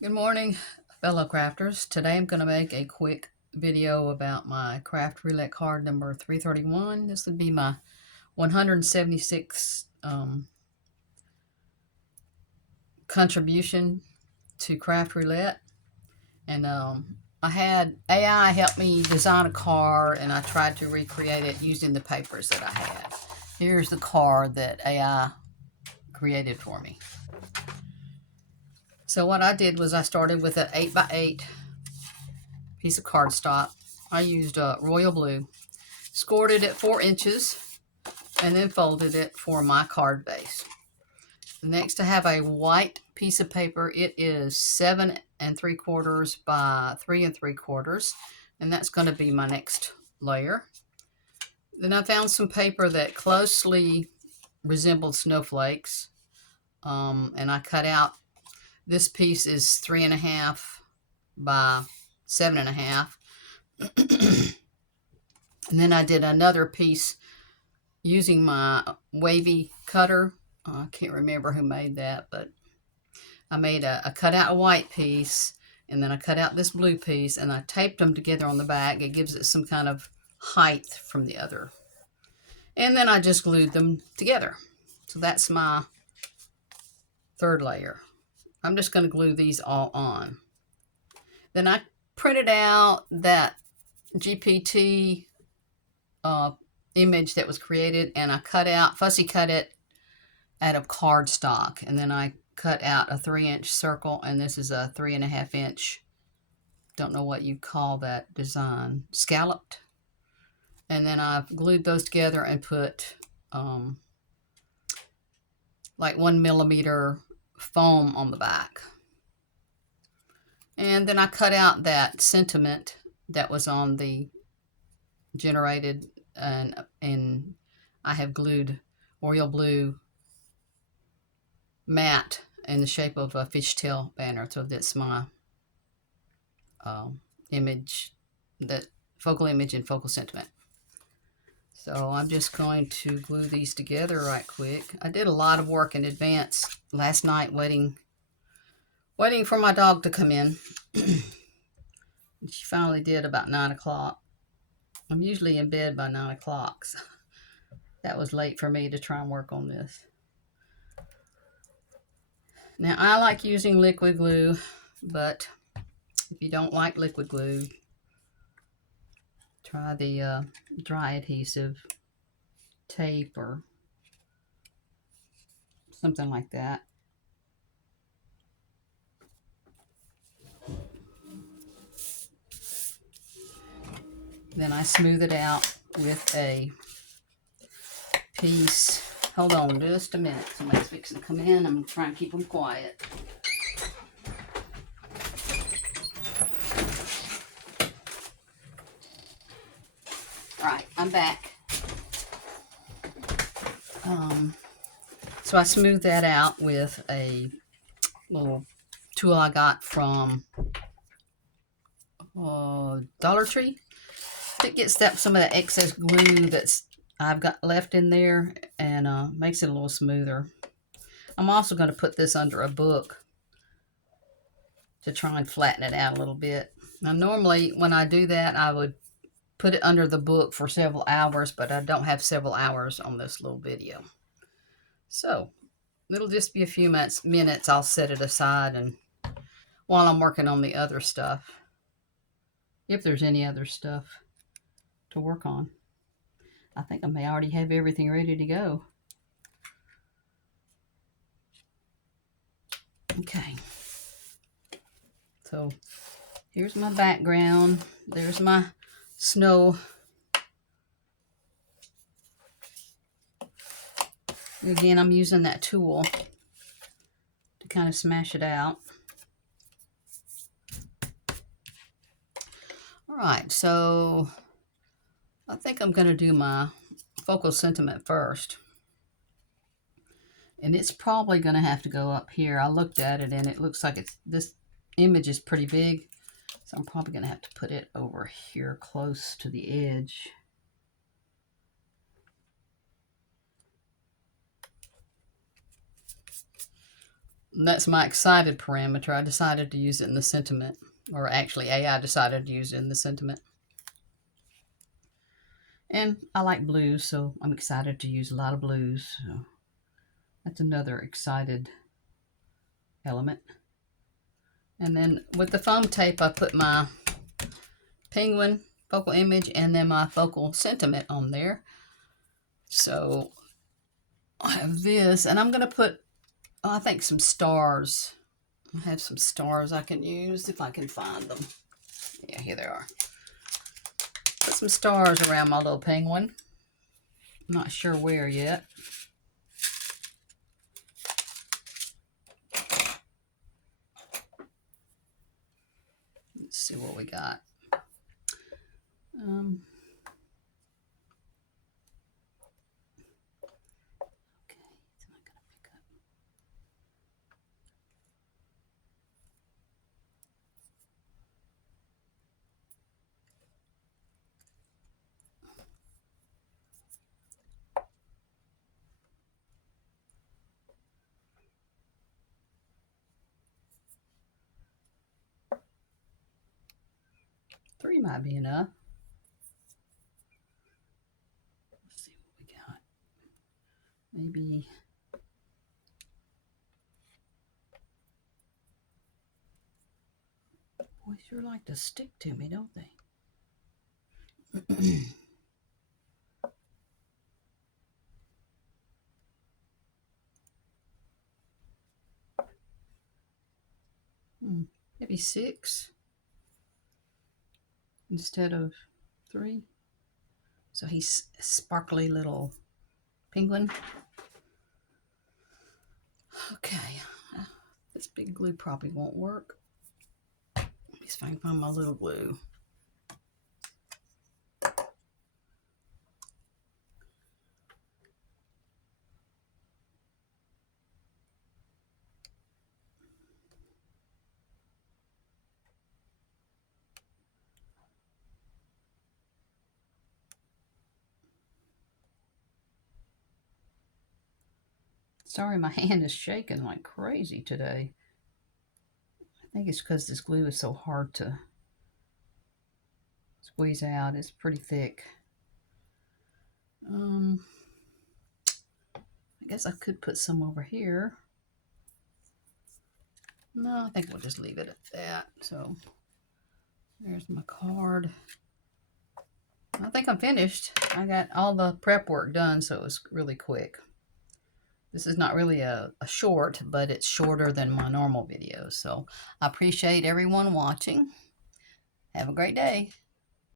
Good morning, fellow crafters. Today I'm going to make a quick video about my craft roulette card number 331. This would be my 176 contribution to craft roulette. And I had AI help me design a card, and I tried to recreate it using the papers that I had. Here's the card that AI created for me. So what I did was I started with an 8x8 piece of cardstock. I used royal blue, scored it at 4 inches, and then folded it for my card base. Next, I have a white piece of paper. It is 7 3/4 by 3 3/4, and that's going to be my next layer. Then I found some paper that closely resembled snowflakes, and I cut out. This piece is 3.5 by 7.5. And then I did another piece using my wavy cutter. I can't remember who made that, but I made a cut out a white piece, and then I cut out this blue piece, and I taped them together on the back. It gives it some kind of height from the other. And then I just glued them together. So that's my third layer. I'm just going to glue these all on. Then I printed out that GPT image that was created, and I fussy cut it out of cardstock, and then I cut out a 3-inch circle, and this is a 3.5-inch, don't know what you call that design, scalloped. And then I've glued those together and put like 1mm foam on the back. And then I cut out that sentiment that was on the generated, and I have glued royal blue matte in the shape of a fishtail banner. So that's my image, that focal image and focal sentiment. So I'm just going to glue these together right quick. I did a lot of work in advance last night waiting for my dog to come in. She finally did about 9 o'clock. I'm usually in bed by 9 o'clock, so that was late for me to try and work on this. Now, I like using liquid glue, but if you don't like liquid glue, try the dry adhesive tape or something like that. Then I smooth it out with a piece. Hold on just a minute. Somebody's fixing to come in. I'm trying to keep them quiet. All right, I'm back. So I smoothed that out with a little tool I got from Dollar Tree. It gets some of the excess glue that's I've got left in there, and makes it a little smoother. I'm also going to put this under a book to try and flatten it out a little bit. Now, normally when I do that, I would put it under the book for several hours, but I don't have several hours on this little video. So it'll just be a few minutes. I'll set it aside, and while I'm working on the other stuff, if there's any other stuff to work on. I think I may already have everything ready to go. Okay. So here's my background. There's my snow. Again, I'm using that tool to kind of smash it out. All right, so I think I'm going to do my focal sentiment first. And it's probably going to have to go up here. I looked at it, and it looks like this image is pretty big. So I'm probably going to have to put it over here close to the edge. that's my excited parameter. I decided to use it in the sentiment. Or actually, AI decided to use it in the sentiment. And I like blues, so I'm excited to use a lot of blues. So that's another excited element. And then with the foam tape, I put my penguin focal image and then my focal sentiment on there. So I have this, and I'm going to put, I think, some stars. I have some stars I can use if I can find them. Yeah, here they are. Put some stars around my little penguin. Not sure where yet. Let's see what we got. Okay, it's not gonna pick up. Three might be enough. Let's see what we got. Maybe. Boy, sure like to stick to me, don't they? Maybe 6 instead of 3. So he's a sparkly little penguin. Okay, this big glue probably won't work. Let me see if I can find my little glue. Sorry, my hand is shaking like crazy today. I think it's because this glue is so hard to squeeze out. It's pretty thick. I guess I could put some over here. No, I think we'll just leave it at that. So there's my card. I think I'm finished. I got all the prep work done, so it was really quick. This is not really a short, but it's shorter than my normal videos. So I appreciate everyone watching. Have a great day.